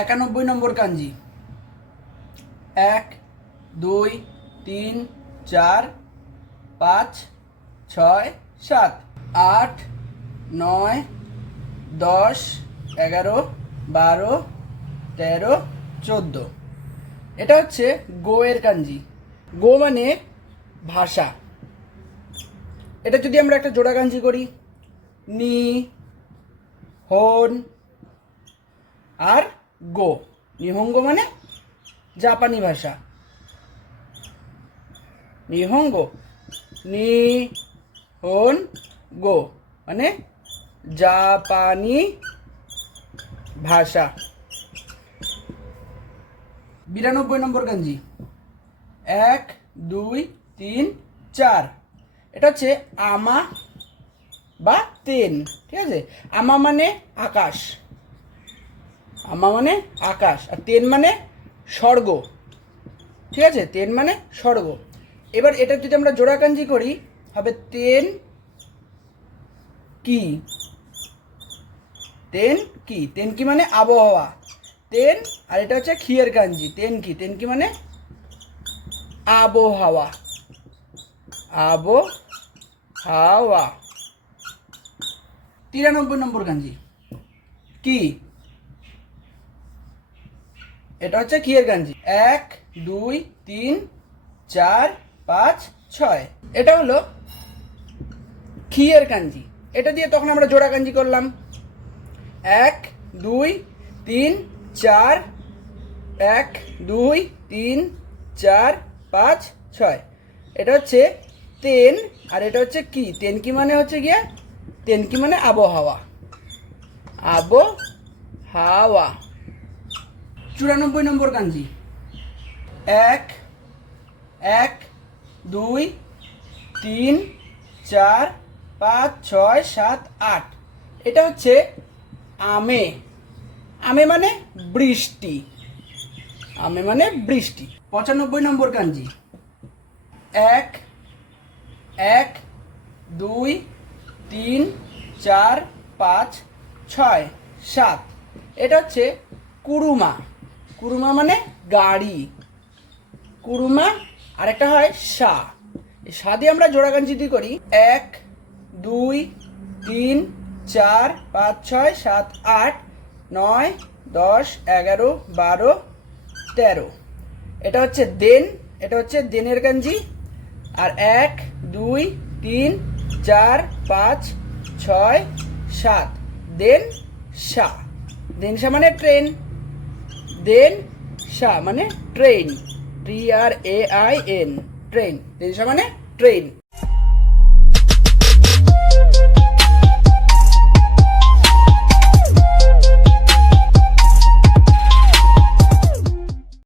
একানব্বই নম্বর কাঞ্জি এক, দুই, তিন, চার, পাঁচ, ছয়, সাত, আট, নয়, দশ, এগারো, বারো, তেরো, চোদ্দ। এটা হচ্ছে গো এর কাঞ্জি গো মানে ভাষা। এটা যদি আমরা একটা জোড়া কাঞ্জি করি, নি, হন, আর গো। নিহঙ্গ মানে জাপানি ভাষা। নিহঙ্গ। নি হন গো মানে জাপানি ভাষা। বিরানব্বই নম্বর গাঞ্জি। এক, দুই, তিন, চার। এটা হচ্ছে আমা বা তেন, ঠিক আছে? আমা মানে আকাশ। আমা মানে আকাশ, আর তেন মানে স্বর্গ। ঠিক আছে? তেন মানে স্বর্গ। এবার এটা যদি আমরা জোড়াকাঞ্জি করি, হবে তেন কি? তেন কি? তেন কি মানে আবহাওয়া। তেন, আর এটা হচ্ছে খিয়ের কাঞ্জি তেন কি? তেন কি মানে আবহাওয়া। আবহাওয়া। তিরানব্বই নম্বর কাঞ্জি। কি? এটা হচ্ছে কিয়ের গাঞ্জি। এক, দুই, তিন, চার, পাঁচ, ছয়। এটা হলো খিয়ের কাঞ্জি এটা দিয়ে তখন আমরা জোড়া কাঞ্জি করলাম। এক, দুই, তিন, চার, এক, দুই, তিন, চার, পাঁচ, ছয়। এটা হচ্ছে তেন আর এটা হচ্ছে কি? তেন কি মানে হচ্ছে গিয়ে? তেন কি মানে আবহাওয়া। আবহাওয়া। চুরানব্বই নম্বর কাঞ্জি এক এক, দুই, তিন, চার, পাঁচ, ছয়, সাত, আট। এটা হচ্ছে আমে। আমে মানে বৃষ্টি। আমে মানে বৃষ্টি। পঁচানব্বই নম্বর কাঞ্জি এক এক, দুই, তিন, চার, পাঁচ, ছয়, সাত। এটা হচ্ছে কুরুমা কুরুমা মানে গাড়ি। কুরুমা, আরেকটা হয় সা। সা দিয়ে আমরা জোড়াগাঞ্জিতি করি। এক, দুই, তিন, চার, পাঁচ, ছয়, সাত, আট, নয়, দশ, এগারো, বারো, তেরো। এটা হচ্ছে দেন, এটা হচ্ছে দেনের গাঞ্জি। আর এক, দুই, তিন, চার, পাঁচ, ছয়, সাত। দেন সা। দেন সা মানে ট্রেন। দেন সা মানে train T R A I N train দেন সা মানে ট্রেন